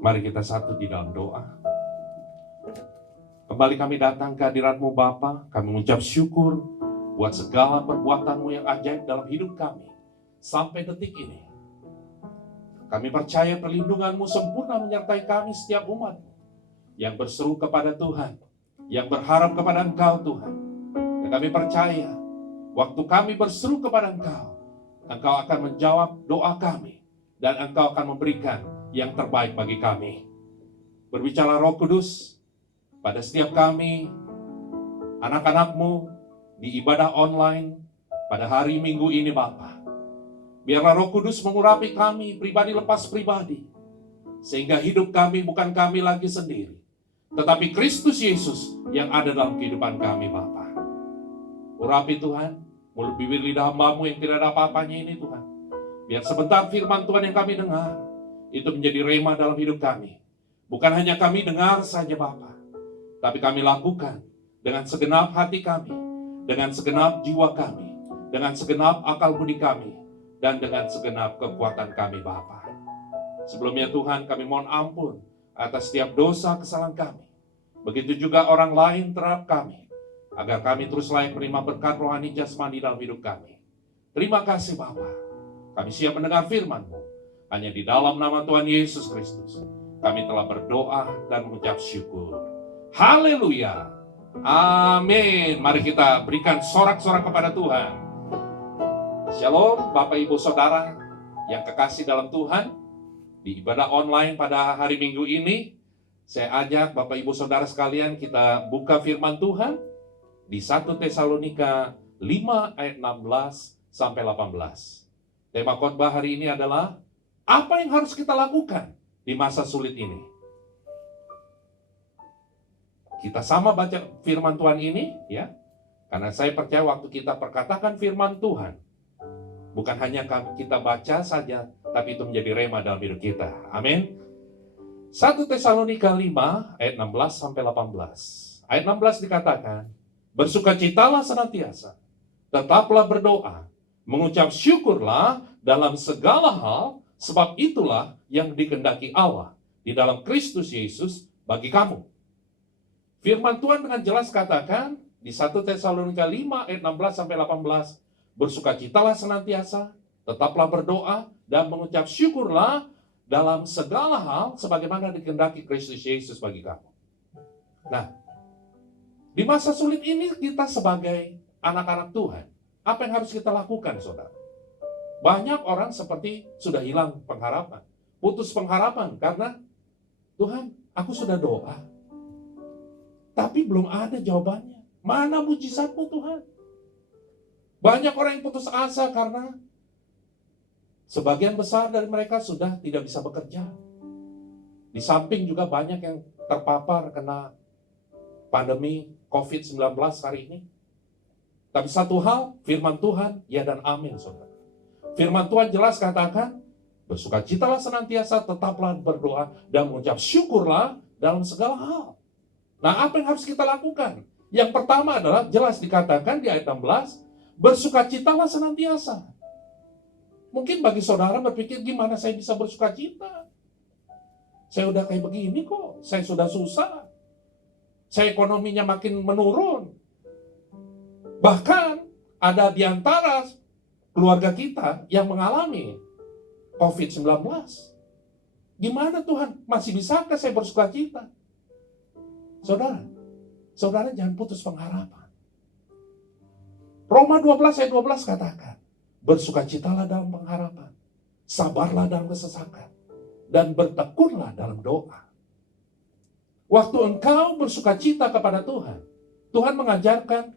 Mari kita satu di dalam doa. Kembali kami datang ke hadirat-Mu Bapa. Kami mengucap syukur buat segala perbuatan-Mu yang ajaib dalam hidup kami. Sampai detik ini. Kami percaya perlindungan-Mu sempurna menyertai kami setiap umat yang berseru kepada Tuhan, yang berharap kepada Engkau Tuhan. Dan kami percaya, waktu kami berseru kepada Engkau, Engkau akan menjawab doa kami, dan Engkau akan memberikan yang terbaik bagi kami. Berbicara Roh Kudus, pada setiap kami, anak-anak-Mu, di ibadah online, pada hari Minggu ini Bapa. Biarlah Roh Kudus mengurapi kami, pribadi lepas pribadi, sehingga hidup kami bukan kami lagi sendiri, tetapi Kristus Yesus yang ada dalam kehidupan kami Bapa. Urapi Tuhan, mulut bibir lidah hamba-Mu yang tidak ada apa-apanya ini Tuhan. Biar sebentar firman Tuhan yang kami dengar, itu menjadi rema dalam hidup kami. Bukan hanya kami dengar saja Bapa, tapi kami lakukan dengan segenap hati kami, dengan segenap jiwa kami, dengan segenap akal budi kami, dan dengan segenap kekuatan kami Bapa. Sebelumnya Tuhan, kami mohon ampun atas setiap dosa kesalahan kami. Begitu juga orang lain terhadap kami, agar kami terus layak menerima berkat rohani jasmani dalam hidup kami. Terima kasih Bapa. Kami siap mendengar firman-Mu. Hanya di dalam nama Tuhan Yesus Kristus kami telah berdoa dan mengucap syukur. Haleluya. Amin. Mari kita berikan sorak-sorak kepada Tuhan. Shalom Bapak Ibu Saudara yang kekasih dalam Tuhan. Di ibadah online pada hari Minggu ini, saya ajak Bapak Ibu Saudara sekalian kita buka firman Tuhan di 1 Tesalonika 5 ayat 16 sampai 18. Tema khotbah hari ini adalah apa yang harus kita lakukan di masa sulit ini. Kita sama baca firman Tuhan ini ya. Karena saya percaya waktu kita perkatakan firman Tuhan, bukan hanya kita baca saja, tapi itu menjadi rema dalam hidup kita. Amin. 1 Tesalonika 5 ayat 16 sampai 18. Ayat 16 dikatakan, bersukacitalah senantiasa, tetaplah berdoa, mengucap syukurlah dalam segala hal, sebab itulah yang dikehendaki Allah di dalam Kristus Yesus bagi kamu. Firman Tuhan dengan jelas katakan di 1 Tesalonika 5 ayat 16 sampai 18, bersukacitalah senantiasa, tetaplah berdoa dan mengucap syukurlah dalam segala hal sebagaimana dikehendaki Kristus Yesus bagi kamu. Nah, di masa sulit ini kita sebagai anak-anak Tuhan, apa yang harus kita lakukan, saudara? Banyak orang seperti sudah hilang pengharapan, putus pengharapan karena Tuhan, aku sudah doa, tapi belum ada jawabannya. Mana mujizat-Mu Tuhan? Banyak orang yang putus asa karena sebagian besar dari mereka sudah tidak bisa bekerja. Di samping juga banyak yang terpapar kena pandemi COVID-19 hari ini. Tapi satu hal, firman Tuhan, ya dan amin, saudara. Firman Tuhan jelas katakan, bersukacitalah senantiasa, tetaplah berdoa, dan mengucap syukurlah dalam segala hal. Nah, apa yang harus kita lakukan? Yang pertama adalah, jelas dikatakan di ayat 16, bersukacitalah senantiasa. Mungkin bagi saudara berpikir, gimana saya bisa bersukacita? Saya udah kayak begini kok, saya sudah susah. Saya ekonominya makin menurun. Bahkan ada di antara keluarga kita yang mengalami COVID-19. Gimana Tuhan? Masih bisakah saya bersukacita? Saudara jangan putus pengharapan. Roma 12 ayat 12 katakan, bersukacitalah dalam pengharapan, sabarlah dalam kesesakan, dan bertekunlah dalam doa. Waktu engkau bersukacita kepada Tuhan, Tuhan mengajarkan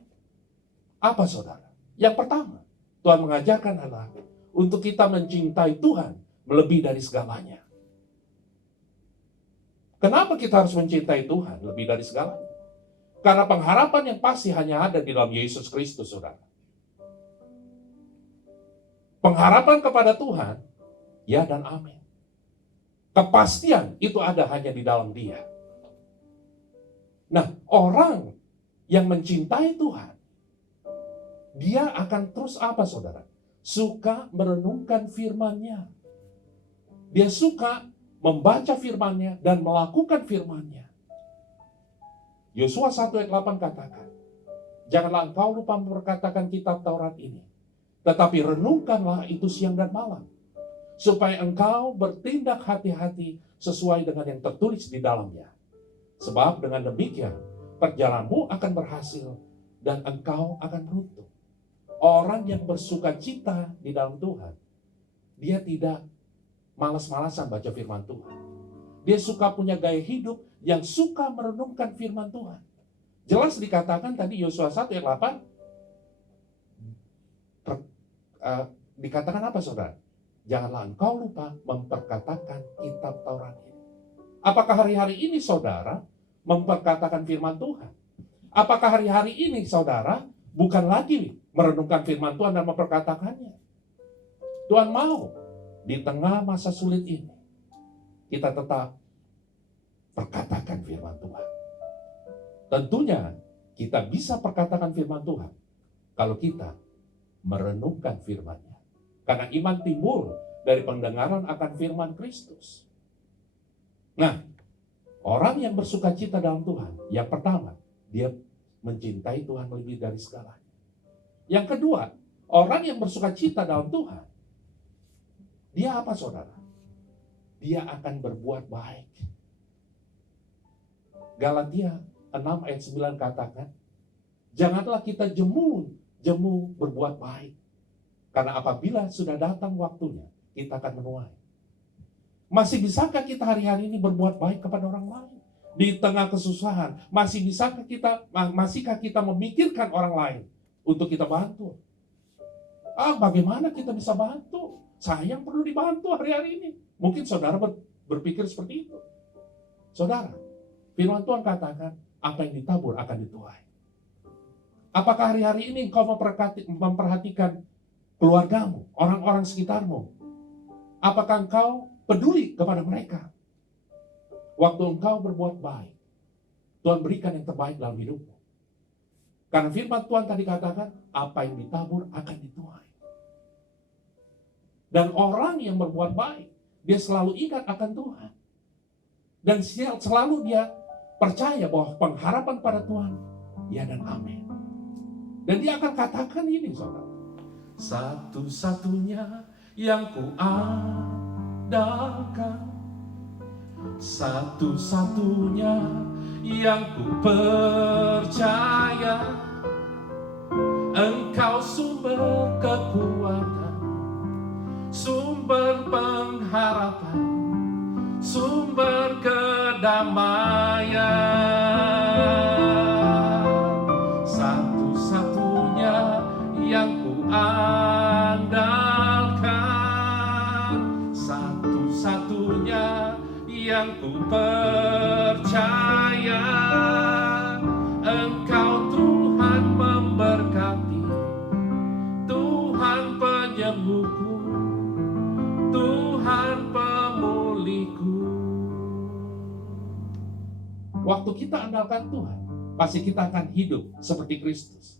apa saudara? Yang pertama, Tuhan mengajarkan adalah untuk kita mencintai Tuhan melebihi dari segalanya. Kenapa kita harus mencintai Tuhan lebih dari segalanya? Karena pengharapan yang pasti hanya ada di dalam Yesus Kristus, saudara. Pengharapan kepada Tuhan, ya dan amin. Kepastian itu ada hanya di dalam Dia. Nah, orang yang mencintai Tuhan, dia akan terus apa saudara? Suka merenungkan firman-Nya. Dia suka membaca firman-Nya, dan melakukan firman-Nya. Yosua 1 ayat 8 katakan, janganlah engkau lupa memperkatakan kitab Taurat ini, tetapi renungkanlah itu siang dan malam, supaya engkau bertindak hati-hati sesuai dengan yang tertulis di dalamnya. Sebab dengan demikian, perjalananmu akan berhasil dan engkau akan beruntung. Orang yang bersuka cita di dalam Tuhan, dia tidak malas-malasan baca firman Tuhan. Dia suka punya gaya hidup yang suka merenungkan firman Tuhan. Jelas dikatakan tadi Yosua 1 ayat 8, dikatakan apa saudara? Janganlah engkau lupa memperkatakan kitab Taurat ini. Apakah hari-hari ini saudara memperkatakan firman Tuhan? Apakah hari-hari ini saudara bukan lagi merenungkan firman Tuhan dan memperkatakannya? Tuhan mau di tengah masa sulit ini kita tetap perkatakan firman Tuhan. Tentunya kita bisa perkatakan firman Tuhan kalau kita merenungkan firman-Nya. Karena iman timbul dari pendengaran akan firman Kristus. Nah, orang yang bersuka cita dalam Tuhan, yang pertama, dia mencintai Tuhan lebih dari segalanya. Yang kedua, orang yang bersuka cita dalam Tuhan, dia apa saudara? Dia akan berbuat baik. Galatia 6 ayat 9 katakan, janganlah kita jemu berbuat baik. Karena apabila sudah datang waktunya, kita akan menuai. Masih bisakah kita hari-hari ini berbuat baik kepada orang lain? Di tengah kesusahan, masihkah kita memikirkan orang lain untuk kita bantu? Bagaimana kita bisa bantu? Saya yang perlu dibantu hari-hari ini. Mungkin saudara berpikir seperti itu. Saudara, firman Tuhan katakan, apa yang ditabur akan dituai. Apakah hari-hari ini engkau memperhatikan keluargamu, orang-orang sekitarmu? Apakah engkau peduli kepada mereka? Waktu engkau berbuat baik, Tuhan berikan yang terbaik dalam hidupmu. Karena firman Tuhan tadi katakan, apa yang ditabur akan dituai. Dan orang yang berbuat baik, dia selalu ingat akan Tuhan. Dan selalu dia percaya bahwa pengharapan pada Tuhan, ya dan amin. Dan dia akan katakan ini saudara, satu-satunya yang kuandalkan, satu-satunya yang ku percaya, Engkau sumber kekuatan, sumber pengharapan, sumber kedamaian. Satu-satunya yang ku andalkan, satu-satunya yang ku percaya, Engkau Tuhan memberkati, Tuhan penyembuhku, Tuhan pemulihku. Waktu kita andalkan Tuhan, pasti kita akan hidup seperti Kristus.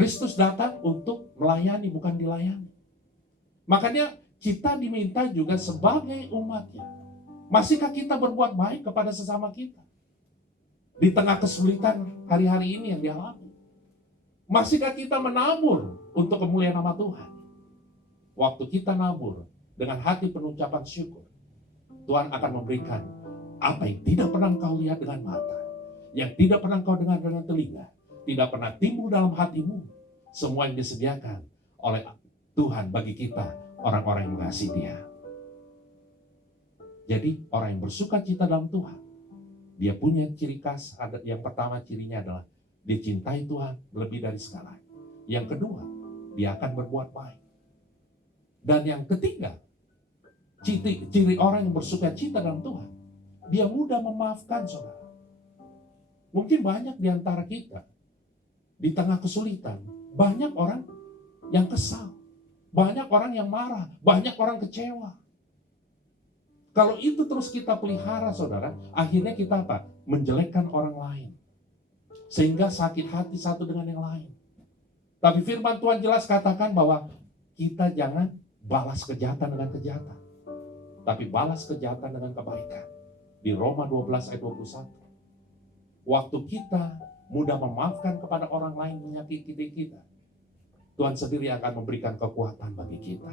Kristus datang untuk melayani, bukan dilayani. Makanya kita diminta juga sebagai umatnya. Masihkah kita berbuat baik kepada sesama kita? Di tengah kesulitan hari-hari ini yang dialami. Masihkah kita menabur untuk kemuliaan nama Tuhan? Waktu kita nabur dengan hati penuh ucapan syukur, Tuhan akan memberikan apa yang tidak pernah engkau lihat dengan mata, yang tidak pernah engkau dengar dengan telinga, tidak pernah timbul dalam hatimu. Semua yang disediakan oleh Tuhan bagi kita, orang-orang yang mengasihi Dia. Jadi orang yang bersuka cita dalam Tuhan, dia punya ciri khas. Yang pertama cirinya adalah dia cintai Tuhan lebih dari segalanya. Yang kedua, dia akan berbuat baik. Dan yang ketiga, ciri orang yang bersuka cita dalam Tuhan, dia mudah memaafkan saudara. Mungkin banyak di antara kita, di tengah kesulitan, banyak orang yang kesal, banyak orang yang marah, banyak orang kecewa. Kalau itu terus kita pelihara saudara, akhirnya kita apa? Menjelekkan orang lain. Sehingga sakit hati satu dengan yang lain. Tapi firman Tuhan jelas katakan bahwa kita jangan balas kejahatan dengan kejahatan. tapi balas kejahatan dengan kebaikan. Di Roma 12 ayat 21. Waktu kita mudah memaafkan kepada orang lain menyakiti kita, Tuhan sendiri akan memberikan kekuatan bagi kita.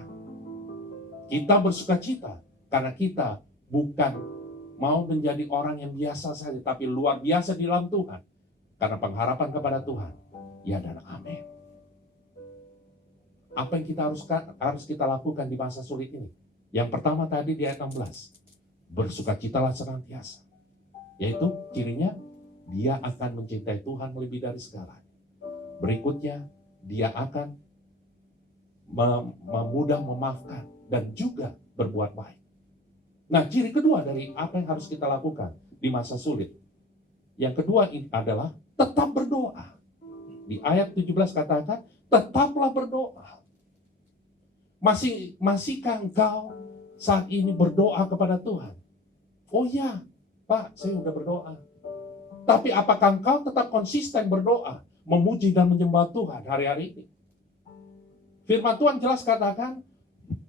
Kita bersuka-cita karena kita bukan mau menjadi orang yang biasa saja, tapi luar biasa di dalam Tuhan. Karena pengharapan kepada Tuhan, ya dan amin. Apa yang kita harus kita lakukan di masa sulit ini? Yang pertama tadi di ayat 16, bersukacitalah senantiasa. Yaitu cirinya, dia akan mencintai Tuhan lebih dari segalanya. Berikutnya, dia akan memudah memaafkan dan juga berbuat baik. Nah, ciri kedua dari apa yang harus kita lakukan di masa sulit. Yang kedua adalah tetap berdoa. Di ayat 17 katakan, tetaplah berdoa. Masihkah engkau saat ini berdoa kepada Tuhan? Oh ya, Pak, saya sudah berdoa. Tapi apakah engkau tetap konsisten berdoa, memuji dan menyembah Tuhan hari-hari ini? Firman Tuhan jelas katakan,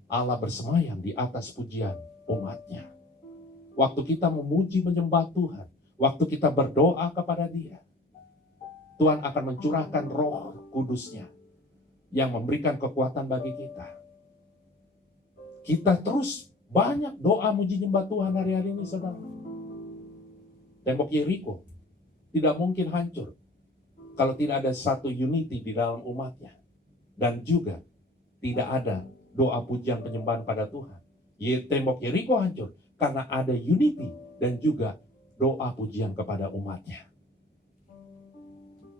Allah bersemayam di atas pujian umatnya. Waktu kita memuji menyembah Tuhan, waktu kita berdoa kepada Dia, Tuhan akan mencurahkan Roh Kudus-Nya yang memberikan kekuatan bagi kita. Kita terus banyak doa muji nyembah Tuhan hari-hari ini, saudara. Tembok Yeriko tidak mungkin hancur kalau tidak ada satu unity di dalam umatnya. Dan juga tidak ada doa pujian penyembahan pada Tuhan. Tembok Yeriko hancur karena ada unity dan juga doa pujian kepada umatnya.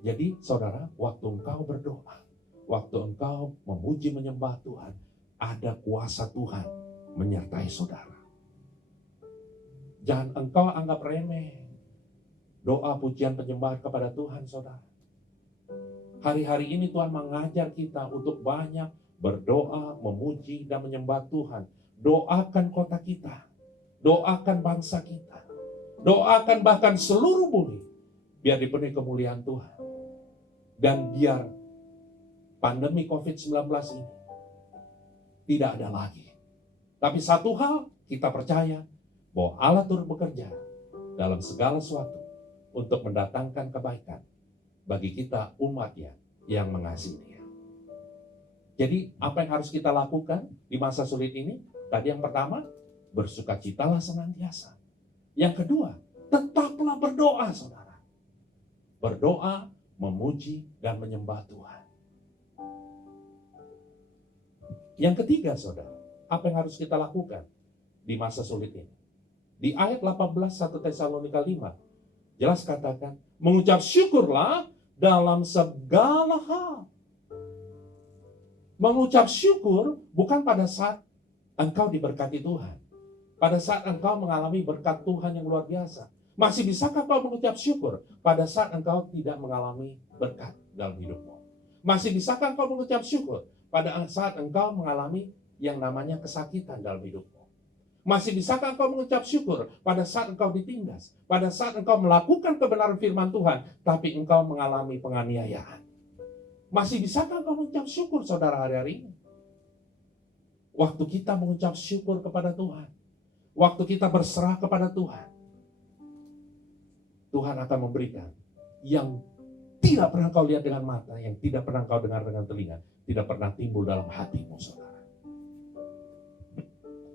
Jadi saudara, waktu engkau berdoa, waktu engkau memuji menyembah Tuhan, ada kuasa Tuhan menyertai saudara. Jangan engkau anggap remeh doa pujian penyembahan kepada Tuhan, saudara. Hari-hari ini Tuhan mengajar kita untuk banyak berdoa, memuji, dan menyembah Tuhan. Doakan kota kita, doakan bangsa kita, doakan bahkan seluruh bumi, biar dipenuhi kemuliaan Tuhan. Dan biar pandemi COVID-19 ini tidak ada lagi. Tapi satu hal, kita percaya bahwa Allah turut bekerja dalam segala sesuatu untuk mendatangkan kebaikan bagi kita umatnya yang mengasihi Dia. Jadi apa yang harus kita lakukan di masa sulit ini? Tadi yang pertama, bersukacitalah senantiasa. Yang kedua, tetaplah berdoa, saudara. Berdoa, memuji, dan menyembah Tuhan. Yang ketiga, saudara, apa yang harus kita lakukan di masa sulit ini? Di ayat 18 1 Tesalonika 5, jelas katakan, mengucap syukurlah dalam segala hal. Mengucap syukur bukan pada saat engkau diberkati Tuhan. Pada saat engkau mengalami berkat Tuhan yang luar biasa. Masih bisakah kau mengucap syukur pada saat engkau tidak mengalami berkat dalam hidupmu? Masih bisakah engkau mengucap syukur pada saat engkau mengalami yang namanya kesakitan dalam hidupmu? Masih bisakah engkau mengucap syukur pada saat engkau ditindas? Pada saat engkau melakukan kebenaran firman Tuhan, tapi engkau mengalami penganiayaan? Masih bisakah engkau mengucap syukur, saudara, hari-hari ini? Waktu kita mengucap syukur kepada Tuhan, waktu kita berserah kepada Tuhan, Tuhan akan memberikan yang tidak pernah kau lihat dengan mata, yang tidak pernah kau dengar dengan telinga, tidak pernah timbul dalam hatimu, saudara.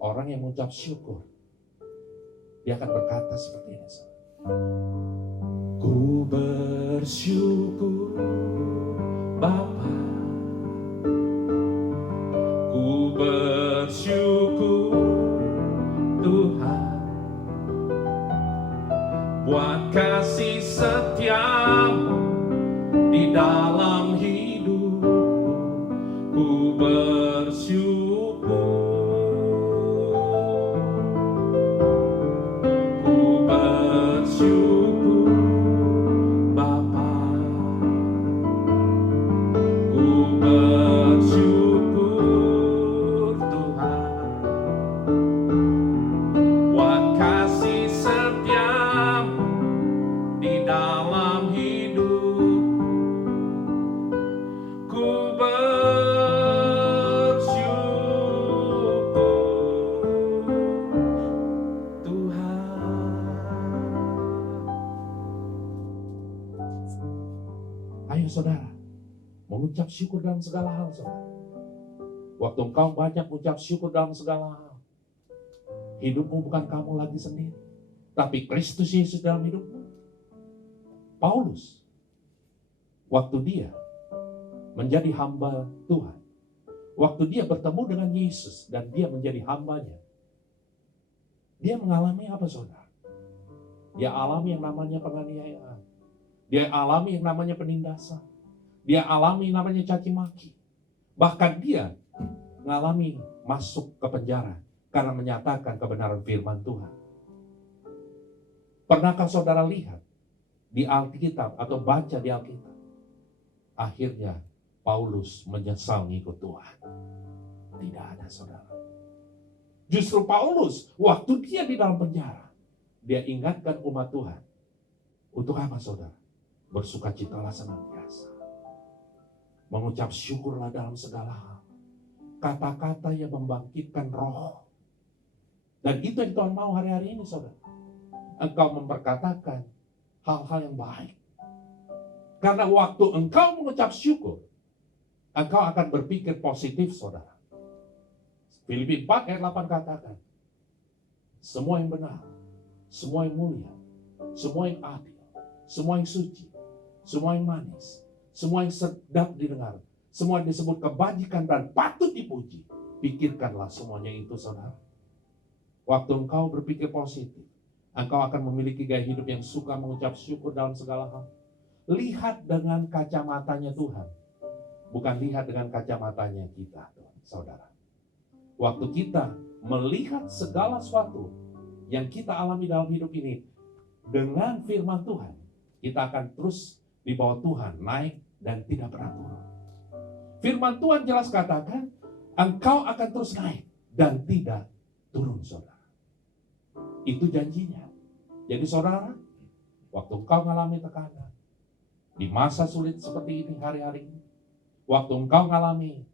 Orang yang mengucap syukur, dia akan berkata seperti ini, saudara. Ku bersyukur Bapa, ku bersyukur Tuhan, buat kasih setiamu di dalam hidup. Ku bersyukur, ku bersyukur Bapa, ku bersyukur Tuhan, buat kasih setiamu di dalam hidup. Ayo saudara, mengucap syukur dalam segala hal saudara. Waktu engkau banyak mengucap syukur dalam segala hal, hidupmu bukan kamu lagi sendiri, tapi Kristus Yesus dalam hidupmu. Paulus, waktu dia menjadi hamba Tuhan, waktu dia bertemu dengan Yesus dan dia menjadi hambanya, dia mengalami apa saudara? Dia alami yang namanya penganiayaan. Dia alami yang namanya penindasan. Dia alami yang namanya caci maki. Bahkan dia mengalami masuk ke penjara karena menyatakan kebenaran firman Tuhan. Pernahkah saudara lihat di Alkitab atau baca di Alkitab? Akhirnya Paulus menyesal ngikut Tuhan. Tidak ada saudara. Justru Paulus waktu dia di dalam penjara, dia ingatkan umat Tuhan. Untuk apa saudara? Bersukacitalah senantiasa. Mengucap syukurlah dalam segala hal. Kata-kata yang membangkitkan roh. Dan itu yang Tuhan mau hari-hari ini saudara. Engkau memperkatakan hal-hal yang baik. Karena waktu engkau mengucap syukur, engkau akan berpikir positif saudara. Filipi 4 ayat 8 katakan, semua yang benar, semua yang mulia, semua yang adil, semua yang suci, semua yang manis, semua yang sedap didengar, semua yang disebut kebajikan dan patut dipuji, pikirkanlah semuanya itu saudara. Waktu engkau berpikir positif, engkau akan memiliki gaya hidup yang suka mengucap syukur dalam segala hal. Lihat dengan kacamatanya Tuhan, bukan lihat dengan kacamatanya kita, saudara. Waktu kita melihat segala sesuatu yang kita alami dalam hidup ini dengan firman Tuhan, kita akan terus di bawah Tuhan, naik dan tidak pernah turun. Firman Tuhan jelas katakan, engkau akan terus naik dan tidak turun, saudara. Itu janjinya. Jadi saudara, waktu engkau mengalami tekanan, di masa sulit seperti ini hari-hari ini, waktu engkau mengalami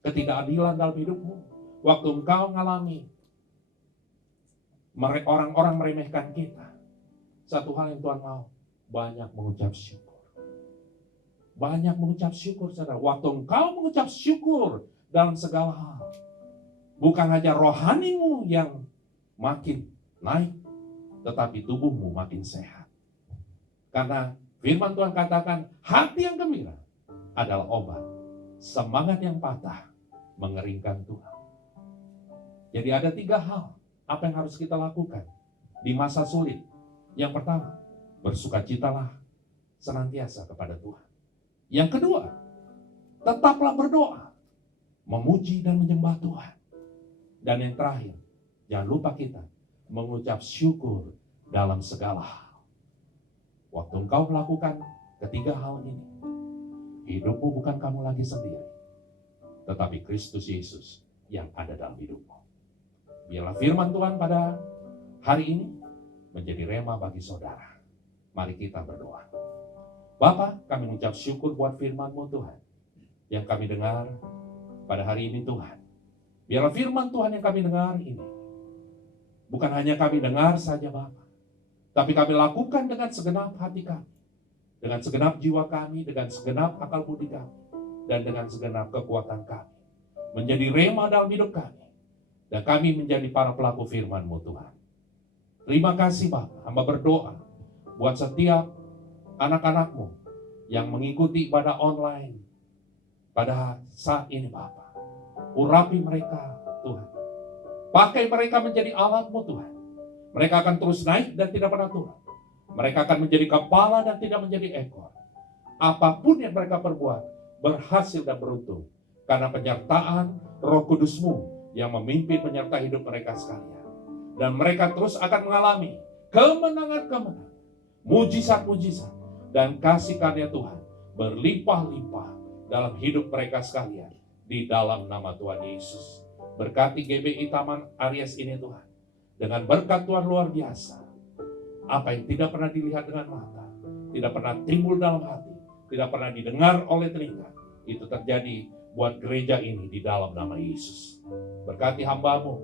ketidakadilan dalam hidupmu, waktu engkau mengalami orang-orang meremehkan kita, satu hal yang Tuhan mau, banyak mengucap syukur. Banyak mengucap syukur, saudara. Waktu engkau mengucap syukur dalam segala hal, bukan hanya rohanimu yang makin naik, tetapi tubuhmu makin sehat. Karena firman Tuhan katakan, hati yang gembira adalah obat, semangat yang patah mengeringkan Tuhan. Jadi ada 3 hal apa yang harus kita lakukan di masa sulit. Yang pertama, bersukacitalah senantiasa kepada Tuhan. Yang kedua, tetaplah berdoa, memuji dan menyembah Tuhan. Dan yang terakhir, jangan lupa kita mengucap syukur dalam segala hal. Waktu engkau melakukan ketiga hal ini, hidupmu bukan kamu lagi sendiri, tetapi Kristus Yesus yang ada dalam hidupmu. Biarlah firman Tuhan pada hari ini menjadi rema bagi saudara. Mari kita berdoa. Bapa, kami mengucap syukur buat firman-Mu Tuhan, yang kami dengar pada hari ini Tuhan. Biarlah firman Tuhan yang kami dengar ini, bukan hanya kami dengar saja Bapa, tapi kami lakukan dengan segenap hati kami, dengan segenap jiwa kami, dengan segenap akal budi kami, dan dengan segenap kekuatan kami. Menjadi rema dalam hidup kami. Dan kami menjadi para pelaku firman-Mu Tuhan. Terima kasih Bapak, hamba berdoa buat setiap anak-anak-Mu yang mengikuti ibadah online pada saat ini Bapak. Urapi mereka Tuhan. Pakai mereka menjadi alat-Mu Tuhan. Mereka akan terus naik dan tidak pernah turun. Mereka akan menjadi kepala dan tidak menjadi ekor. Apapun yang mereka perbuat, berhasil dan beruntung. Karena penyertaan Roh Kudus-Mu yang memimpin penyerta hidup mereka sekalian. Dan mereka terus akan mengalami kemenangan-kemenangan, mujizat-mujizat, dan kasih karunia Tuhan berlimpah-limpah dalam hidup mereka sekalian. Di dalam nama Tuhan Yesus. Berkati GBI Taman Aries ini Tuhan. Dengan berkat Tuhan luar biasa. Apa yang tidak pernah dilihat dengan mata, tidak pernah timbul dalam hati, tidak pernah didengar oleh telinga, itu terjadi buat gereja ini di dalam nama Yesus. Berkati hamba-Mu,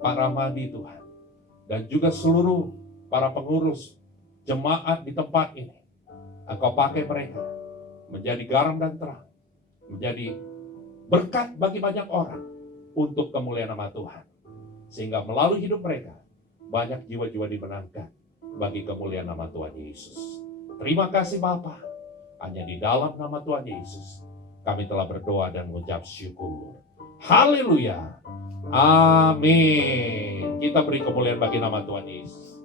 Pak Ramadi Tuhan, dan juga seluruh para pengurus jemaat di tempat ini. Engkau pakai mereka menjadi garam dan terang, menjadi berkat bagi banyak orang untuk kemuliaan nama Tuhan. Sehingga melalui hidup mereka, banyak jiwa-jiwa dimenangkan bagi kemuliaan nama Tuhan Yesus. Terima kasih Bapa. Hanya di dalam nama Tuhan Yesus kami telah berdoa dan mengucap syukur. Haleluya. Amin. Kita beri kemuliaan bagi nama Tuhan Yesus.